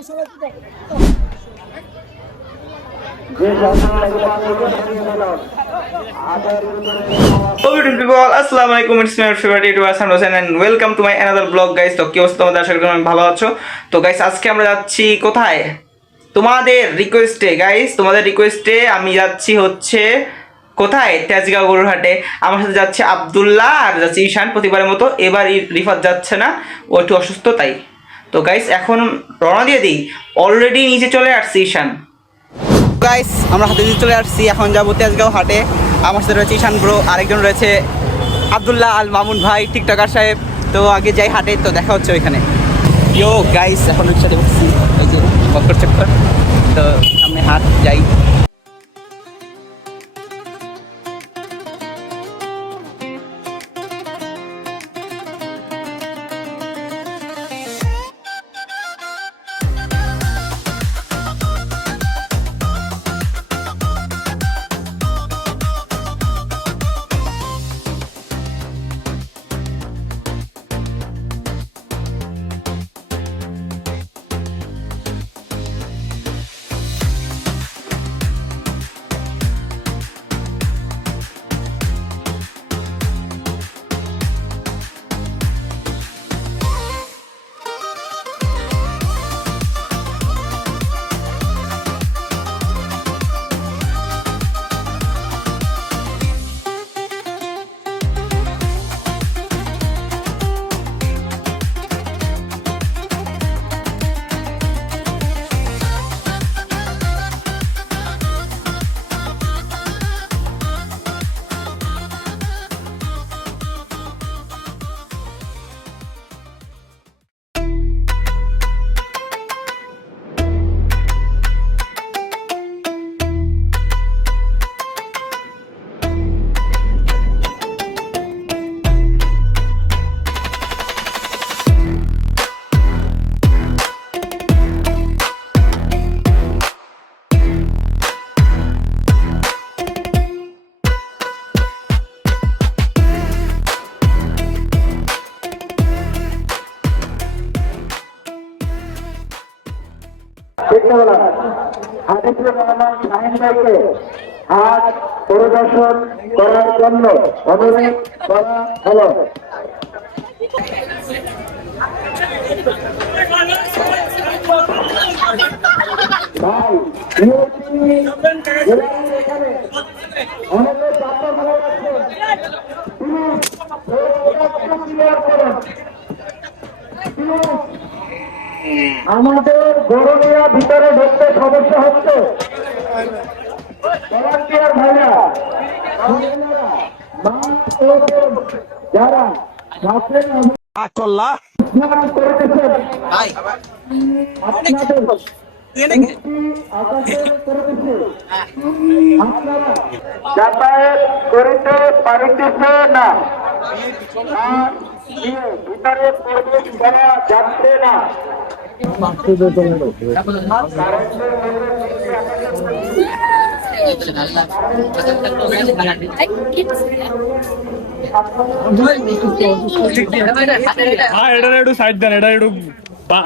আসসালামু আলাইকুম, it's my favourite YouTuber Hasan Hossain and welcome to my another blog guys. তো কি অবস্থা তোমাদের? আশা করি তোমরা ভালো আছো। তো গাইস আজকে আমরা যাচ্ছি কোথায়? তোমাদের রিকোয়েস্টে আমি যাচ্ছি হচ্ছে কোথায়? তেজগাঁও গরুরহাটে। আমার সাথে যাচ্ছে আব্দুল্লাহ আর যাচ্ছে ঈশান প্রতিবারের মতো। এবার রিফাত যাচ্ছে না, ও একটু অসুস্থ তাই। তো গাইস এখন রওনা দিয়ে দিই। অলরেডি নিচে চলে আসছি ঈশান। গাইস আমরা হাতে দিয়ে চলে আসছি, এখন যাবো তেজগাঁও হাটে। আমার সাথে রয়েছে ঈশান ব্রো, আরেকজন রয়েছে আব্দুল্লাহ আল মামুন ভাই, টিকটকার সাহেব। তো আগে যাই হাটে, তো দেখা হচ্ছে ওইখানে। ইয়ো গাইস এখন রিক্সাতে বসছি, চক্কর চক্কর। তো সামনে হাট যাই। হাট পরিদর্শন করার জন্য অনুরোধ করা হলো। ভাই এখানে অনেকের যাত্রা ভালো লাগছে, আমাদের গরুনিয়া ভিতরে ঢুকতে সমস্যা হচ্ছে। ভাইরা যারা যাতায়াত করিতে পারিতেছে না, ভিতরে প্রবেশ করা যাচ্ছে না।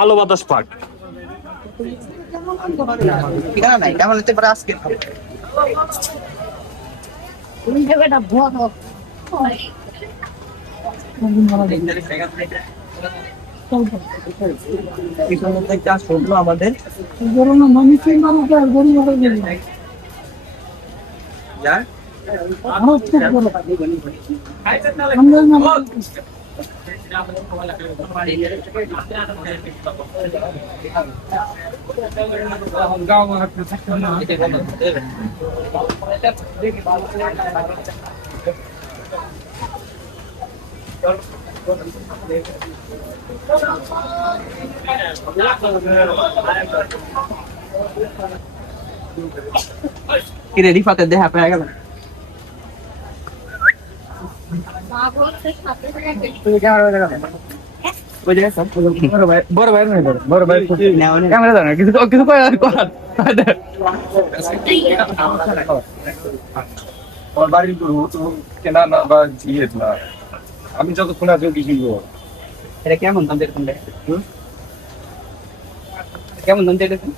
আলো বাতাস পাক নাই কেমন হতে পারে আজকে। আমাদের রিফাতের দেখা পেয়ে গেল। আমি যতক্ষণ আছি কিছু এটা কেমন কেমন দাম চাইতেছে?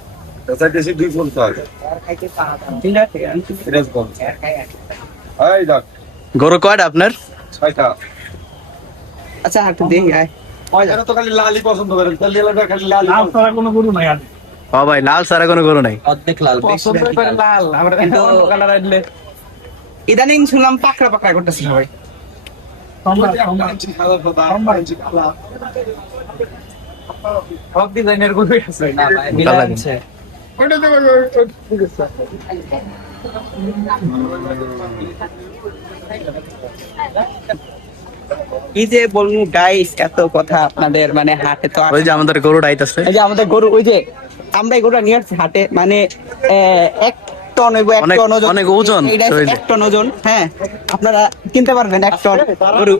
এটা দেশি 250 এটা কম এই দেখ গরু কয়টা আপনার? 6টা আচ্ছা একটু দেখি আয়। এটা তো খালি লালই পছন্দ করেন তেল দিয়ে লাগবে খালি লাল ছাড়া কোনো গরু নাই আর ও ভাই লাল সারা কোনো গরু নাই। অর্ধেক লাল পছন্দ করে লাল আমরা কিন্তু কালার আইলে ইদানিং শুনলাম পাকড়া পাকড়া করতেছে সবাই। সব ডিজাইনের গরু আছে না ভাই মিলা আছে। ওইটা দেখো ঠিক আছে কি যে বলবো গাইস, এত কথা আপনাদের মানে হাটে তো ওই যে আমাদের গরুটা আইতাছে। এই যে আমাদের গরু, ওই যে আমরা এই গরুটা নিয়ে আসছি হাটে, মানে 1 টন হইব, 1 অনেক- টন ওজন, অনেক ওজন, এইটা হচ্ছে শরীরে। 1 টন ওজন। হ্যাঁ আপনারা কিনতে পারবেন 1 টন গরু।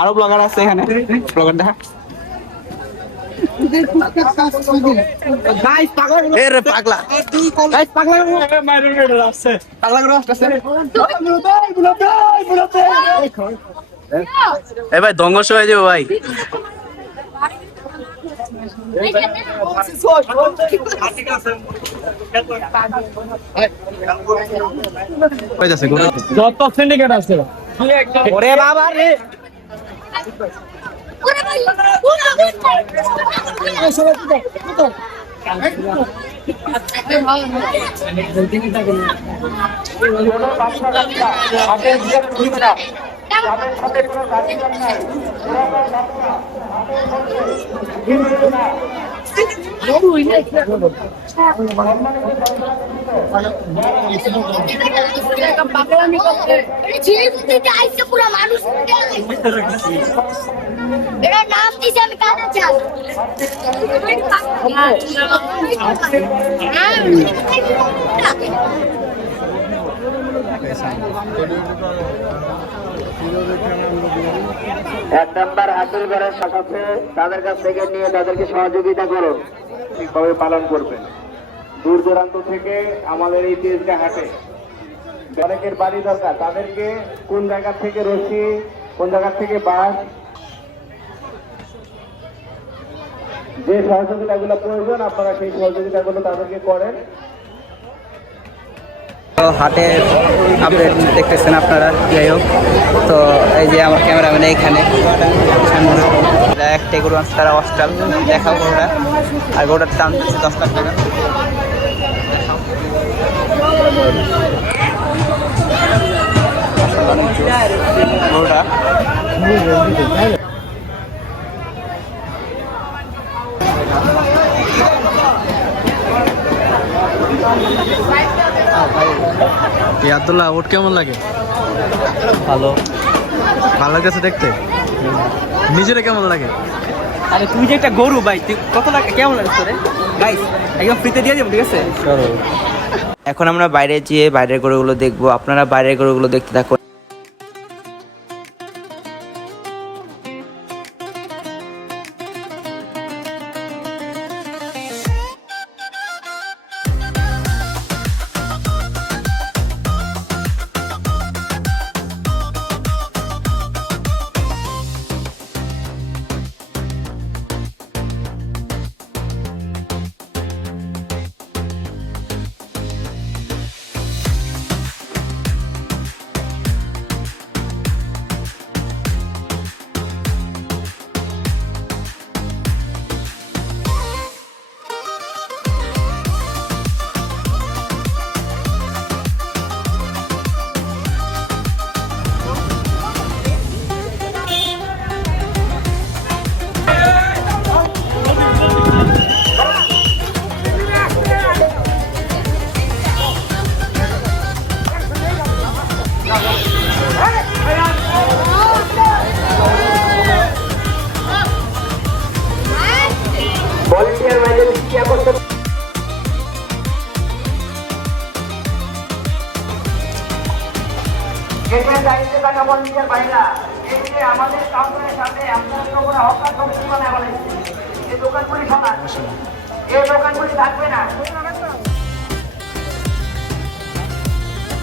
আরো ব্লগার আছে এখানে, ব্লগার দেখা গাইস পাগলা গরু, এ রে পাগলা, গাইস পাগলা গরু, মাইরনের আছে পাগলা গরু আসছে। এ ভাই ধ্বংস হয়ে যাবে ভাই। কইতাছে গরু যত সিন্ডিকেট আছে ওরে বাবা রে, এটার নাম দিয়েছি আমি কাদের চাল এক নাম্বার হাতুর ঘরের শাখাতে তাদের কাছ থেকে নিয়ে তাদেরকে সহযোগিতা করুন, ঠিকভাবে পালন করবেন। দূর দূরান্ত থেকে আমাদের এই তেজগা হাটে অনেকের বাড়ি দরকার, তাদেরকে কোন জায়গা থেকে রশি, কোন জায়গা থেকে বাঁশ, যে সহযোগিতাগুলো প্রয়োজন আপনারা সেই সহযোগিতাগুলো তাদেরকে করেন। তো হাটে আপডেট দেখতেছেন আপনারা। যাই হোক, তো এই যে আমার ক্যামেরাম্যান এইখানে একটা গরু আছে, তারা অস্টাল দেখাও গরুটা, আর গরুটার দাম দিচ্ছে 10 লাখ টাকা। গরুটা এই আব্দুল্লাহ ওট কেমন লাগে? ভালো। ভালো লাগতেছে দেখতে? নিজেরা কেমন লাগে? আরে তুই যে একটা গরু ভাই, তুই কত লাগে, কেমন লাগে তোরে? গাইস একদম ফ্রিতে দিয়ে দেবো, ঠিক আছে? এখন আমরা বাইরে গিয়ে বাইরের গরুগুলো দেখবো, আপনারা বাইরের গরুগুলো দেখতে থাকুন। এখানে দায়িত্বে থাকা ভলেন্টিয়ার ভাইরা, এখানে আমাদের কাউন্টারের সামনে আপনার কোনো হকার কমিটি বানায় বলেছে, এই দোকানগুলি সমান, এই দোকানগুলি থাকবে না,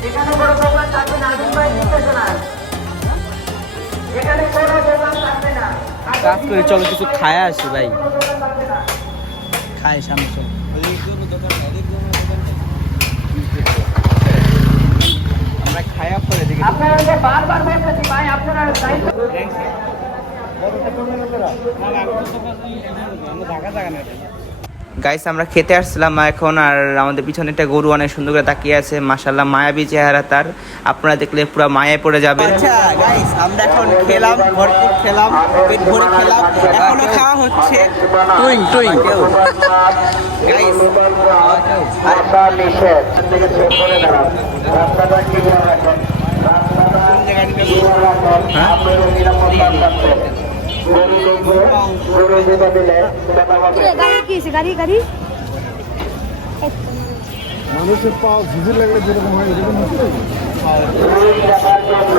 এখানে কোনো দোকান থাকবে না, আমি ভাই নির্দেশনা, এখানে কোনো দোকান থাকবে না। কাজ করে চলো কিছু খায় আসি ভাই। খাই সামনে চল। আমরা খায়া পরে দেখি আপনারা বারবার বলতেছি ভাই আপনারা দায়িত্ব গাইস আমরা খেতে আসছিলাম এখন, আর আমাদের পিছনে একটা গরু অনেক সুন্দর করে তাকিয়ে আছে, মাশাআল্লাহ মায়াবী চেহারা তার, আপনারা দেখলে পুরো মায়ায় পড়ে যাবে। আচ্ছা গাইস, আমরা এখন খেলাম, ভরপুর খেলাম, পেট ভরে খেলাম, এখনো খাওয়া হচ্ছে। টুইং টুইং গাইস, রাস্তা নিষেধ থেকে চেক করে দাঁড়ান, রাস্তাটা ক্লিয়ার রাখেন, রাস্তাটা ক্লিয়ার রাখেন, আপনাদের নিরাপত্তার স্বার্থে। গরু দেখবে, গরু যেটা দিলে সেটা হবে। গাড়ি কি গাড়ি গাড়ি মানুষের পা ঝুঁকি লাগলে যেরকম হয় এরকম হচ্ছে। রোগ দেখার জন্য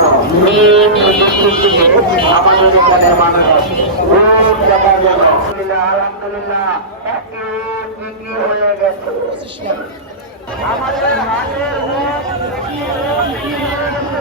আমাদের এখানে মানুষ রোগ দেখার জন্য আলহামদুলিল্লাহ একটি বিক্রি হয়ে গেছে। আমাদের হাটের রোগ বিক্রি হয়ে গেছে।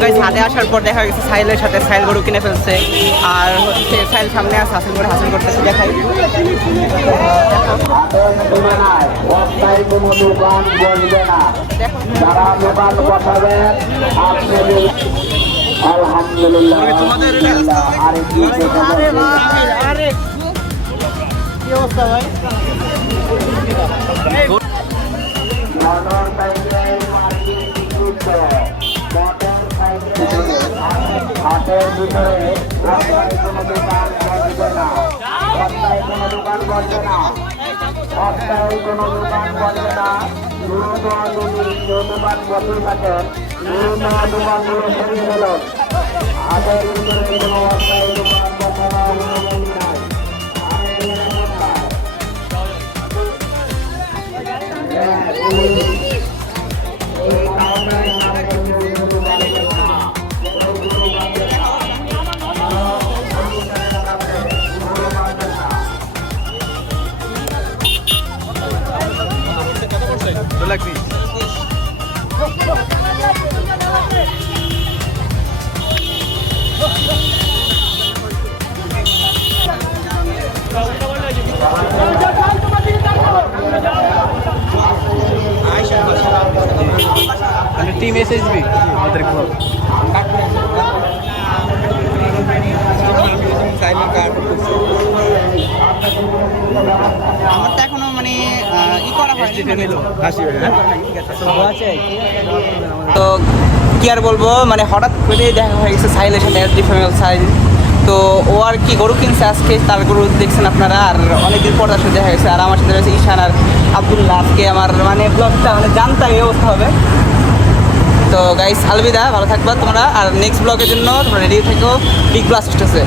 গাইস, হাটে আসার পর দেখা গেছে সাইলের সাথে সাইল গরু কিনে ফেলছে, আর হচ্ছে সাইল সামনে আছে, হাসিল করে হাসিল করতেছে। দেখাই সীমানায় রাস্তায় কোনো দোকান বসবে না, যারা দোকান বসাবেন আপনাদের আলহামদুলিল্লাহ আরেকটি মোটর সাইকেল পার্কিং করতে, মোটর সাইকেল হাটের ভিতরে রাস্তায় কোনো দোকান বসবে না, রাস্তায় কোনো দোকান বসবে না, রাস্তায় কোনো দোকান বসবে না। দ্রুত যদি দোকান বসে থাকেন, দ্রুত দোকানগুলো সরিয়ে ফেলুন। হাটের ভিতরে কোনো রাস্তায় দোকান বসানোর অনুমতি নাই। টিম এসএসবি আমাদের ক্লাব। আমারটা এখনো মানে ই করা হয়নি, তো কি আর বলবো, মানে হঠাৎ করে দেখা হয়ে গেছে সাইলের সাথে এসডি ফ্যামিলি সাইল। তো ও আর কি গরু কিনছে আজকে, তার গরু দেখছেন আপনারা, আর অনেকদিন পর তার সাথে দেখা গেছে। আর আমার সাথে রয়েছে ঈশান আর আব্দুল্লাহ। আজকে আমার মানে ব্লগটা মানে জানতাম এই অবস্থা হবে। তো গাইস আলবিদা, ভালো থাকবা তোমরা, আর নেক্সট ব্লগের জন্য তোমরা রেডি থেকো, বিগ ব্লাস্ট আসতেছে।